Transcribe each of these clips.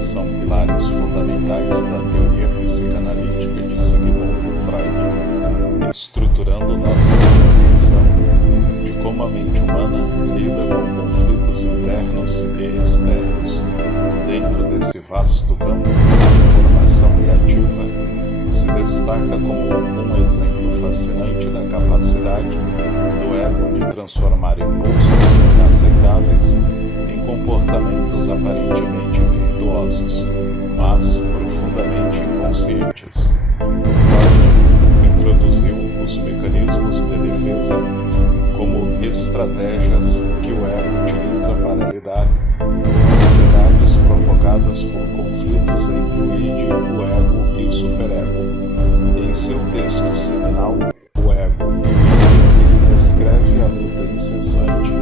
são pilares fundamentais da teoria psicanalítica de Sigmund Freud, estruturando nossa compreensão de como a mente humana lida com conflitos internos e externos. Dentro desse vasto campo, a formação reativa se destaca como um exemplo fascinante da capacidade do ego de transformar impulsos inaceitáveis em comportamentos aparentemente virtuosos, mas profundamente inconscientes. Freud introduziu os mecanismos de defesa como estratégias que o ego utiliza para lidar com ansiedades provocadas por conflitos entre o id, o ego e o superego. Em seu texto seminal, O Ego e o Id, ele descreve a luta incessante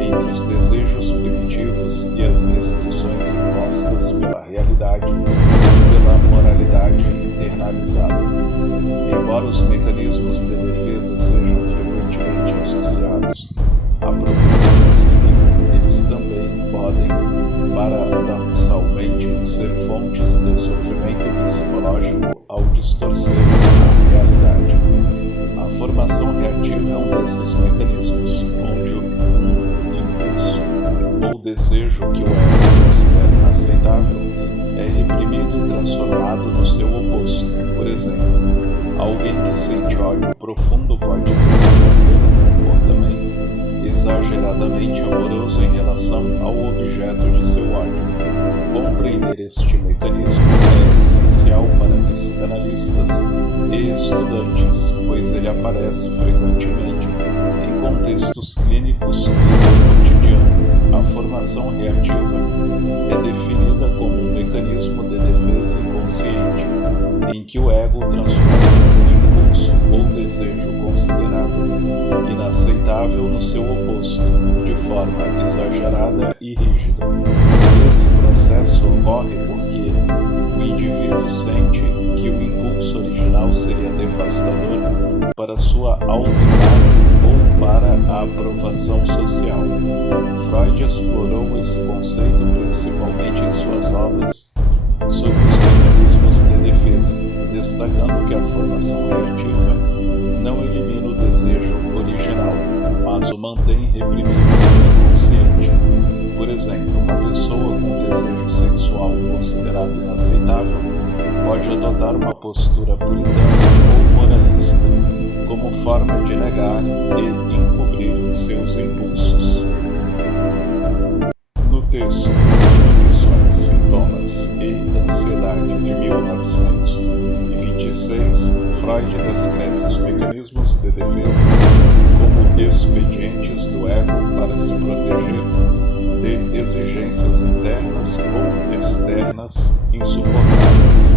entre os desejos primitivos e as restrições impostas pela realidade e pela moralidade internalizada. Embora os mecanismos de defesa sejam frequentemente associados à proteção psíquica, eles também podem, paradoxalmente, ser fontes de sofrimento psicológico ao distorcer a realidade. A formação reativa é um desses mecanismos, onde um impulso ou desejo que o ego considera inaceitável é reprimido e transformado no seu oposto. Por exemplo, alguém que sente ódio profundo pode desenvolver um comportamento exageradamente amoroso em relação ao objeto de seu ódio. Compreender este mecanismo é essencial para psicanalistas e estudantes, pois ele aparece frequentemente em contextos clínicos e no cotidiano. A formação reativa é definida como um mecanismo de defesa inconsciente, em que o ego transforma um impulso ou desejo considerado inaceitável no seu oposto, de forma exagerada e rígida. Esse processo ocorre porque o indivíduo sente que o impulso original seria devastador para sua autoimagem ou para a aprovação social. Freud explorou esse conceito principalmente em suas obras sobre os mecanismos de defesa, destacando que a formação reativa não elimina o desejo original, mas o mantém reprimido e inconsciente. Por exemplo, uma pessoa com desejo sexual considerado inaceitável pode adotar uma postura puritana ou moralista como forma de negar e encobrir seus impulsos. No texto Inibições, Sintomas e Ansiedade de 1926, Freud descreve os mecanismos de defesa como expedientes do ego para se proteger de exigências internas ou externas insuportáveis.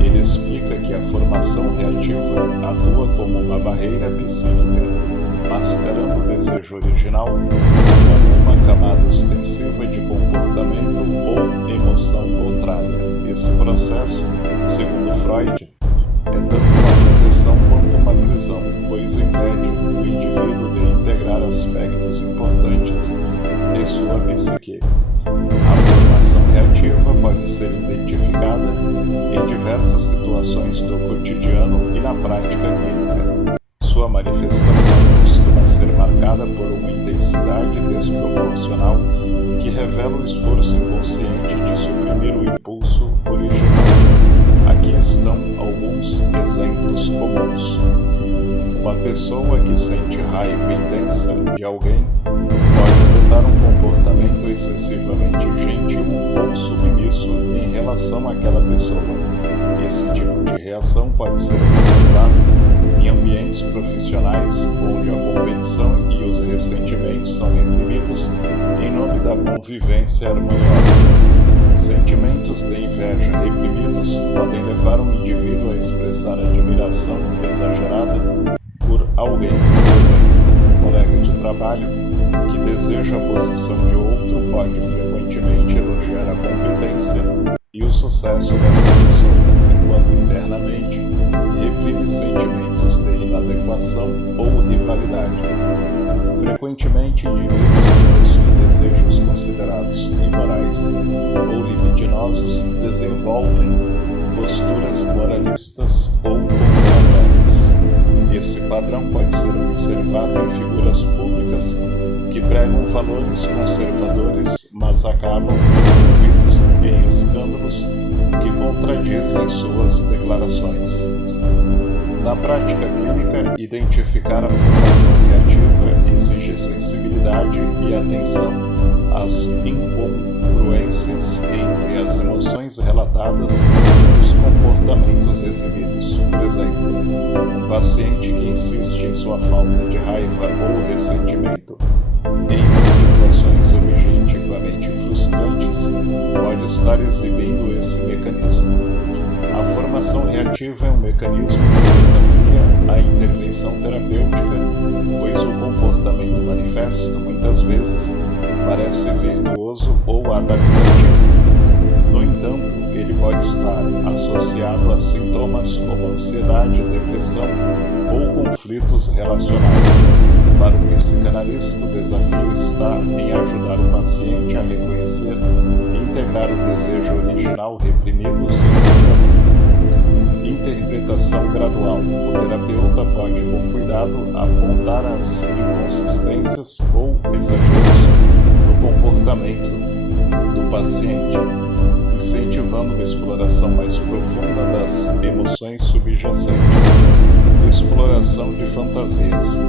Ele explica que a formação reativa atua como uma barreira psíquica, mascarando o desejo original como uma camada ostensiva de comportamento ou emoção contrária. Esse processo, segundo Freud, é tanto uma proteção quanto uma prisão, pois impede o indivíduo de integrar aspectos importantes de sua psique. A formação reativa pode ser identificada em diversas situações do cotidiano e na prática clínica. Sua manifestação costuma ser marcada por uma intensidade desproporcional que revela o esforço inconsciente de suprimir o impulso original. Aqui estão alguns exemplos comuns. Uma pessoa que sente raiva intensa de alguém pode adotar um comportamento excessivamente gentil ou submisso em relação àquela pessoa. Esse tipo de reação pode ser observado em ambientes profissionais onde a competição e os ressentimentos são reprimidos em nome da convivência harmoniosa. Sentimentos de inveja reprimidos podem levar um indivíduo a expressar admiração exagerada por alguém, por exemplo, um colega de trabalho que deseja a posição de outro pode frequentemente elogiar a competência e o sucesso dessa pessoa, enquanto internamente reprime sentimentos de inadequação ou rivalidade. Frequentemente, indivíduos que possuem desejos considerados imorais ou libidinosos envolvem posturas moralistas ou condenatórias. Esse padrão pode ser observado em figuras públicas que pregam valores conservadores, mas acabam envolvidos em escândalos que contradizem suas declarações. Na prática clínica, identificar a formação reativa exige sensibilidade e atenção às incongruências entre as emoções relatadas e os comportamentos exibidos. Por exemplo, um paciente que insiste em sua falta de raiva ou ressentimento em situações objetivamente frustrantes pode estar exibindo esse mecanismo. A formação reativa é um mecanismo que desafia a intervenção terapêutica, pois o comportamento manifesto muitas vezes parece virtuoso ou adaptativo. No entanto, ele pode estar associado a sintomas como ansiedade, depressão ou conflitos relacionais. Para o psicanalista, o desafio está em ajudar o paciente a reconhecer e integrar o desejo original reprimido sem julgamento. Interpretação gradual. O terapeuta pode, com cuidado, apontar as inconsistências ou exageros no comportamento do paciente, incentivando uma exploração mais profunda das emoções subjacentes. Exploração de fantasias.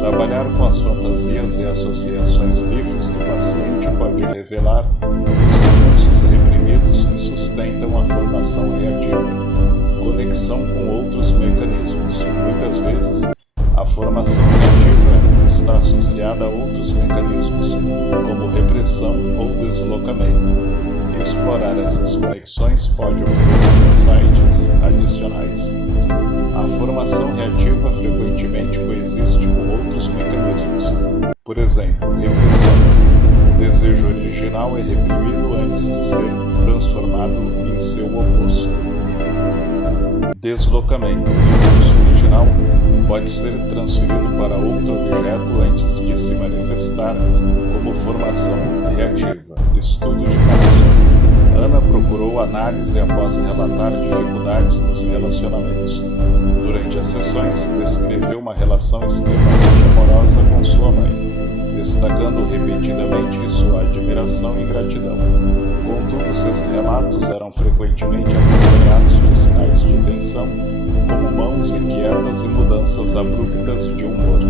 Trabalhar com as fantasias e associações livres do paciente pode revelar os impulsos reprimidos que sustentam a formação reativa. Conexão com outros mecanismos. Muitas vezes, a formação reativa está associada a outros mecanismos, como repressão ou deslocamento. Explorar essas conexões pode oferecer insights adicionais. A formação reativa frequentemente coexiste com outros mecanismos. Por exemplo, repressão. O desejo original é reprimido antes de ser transformado em seu oposto. Deslocamento. O impulso original pode ser transferido para outro objeto antes de se manifestar como formação reativa. Estudo de caso. Ana procurou análise após relatar dificuldades nos relacionamentos. Durante as sessões, descreveu uma relação extremamente amorosa com sua mãe, destacando repetidamente sua admiração e gratidão. Contudo, seus relatos eram frequentemente acompanhados de sinais de tensão, como mãos inquietas e mudanças abruptas de humor.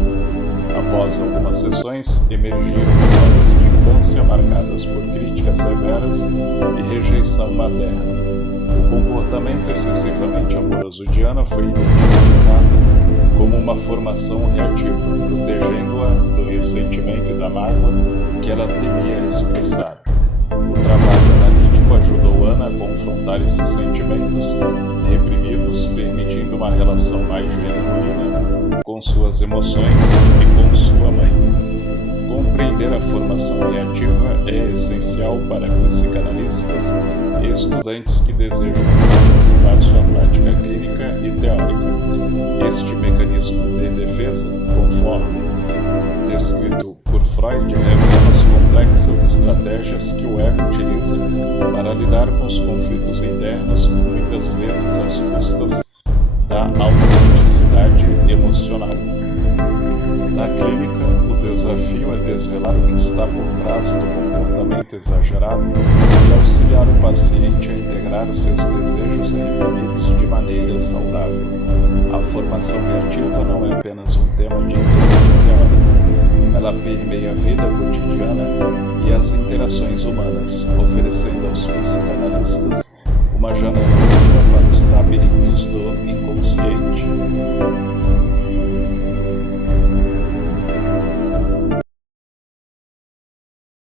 Após algumas sessões, emergiram memórias de infância marcadas por críticas severas e rejeição materna. O comportamento excessivamente amoroso de Ana foi identificado como uma formação reativa, protegendo-a do ressentimento e da mágoa que ela temia expressar. O trabalho analítico ajudou Ana a confrontar esses sentimentos reprimidos, permitindo uma relação mais genuína com suas emoções e com sua mãe. Compreender a formação reativa é essencial para psicanalistas e estudantes que desejam aprofundar sua prática clínica e teórica. Este mecanismo de defesa, conforme descrito por Freud, revela as complexas estratégias que o ego utiliza para lidar com os conflitos internos, muitas vezes às custas da autenticidade emocional. Na clínica, o desafio é desvelar o que está por trás do comportamento exagerado e auxiliar o paciente a integrar seus desejos reprimidos de maneira saudável. A formação reativa não é apenas um tema de interesse teórico. Ela permeia a vida cotidiana e as interações humanas, oferecendo aos psicanalistas uma janela única para os labirintos do inconsciente.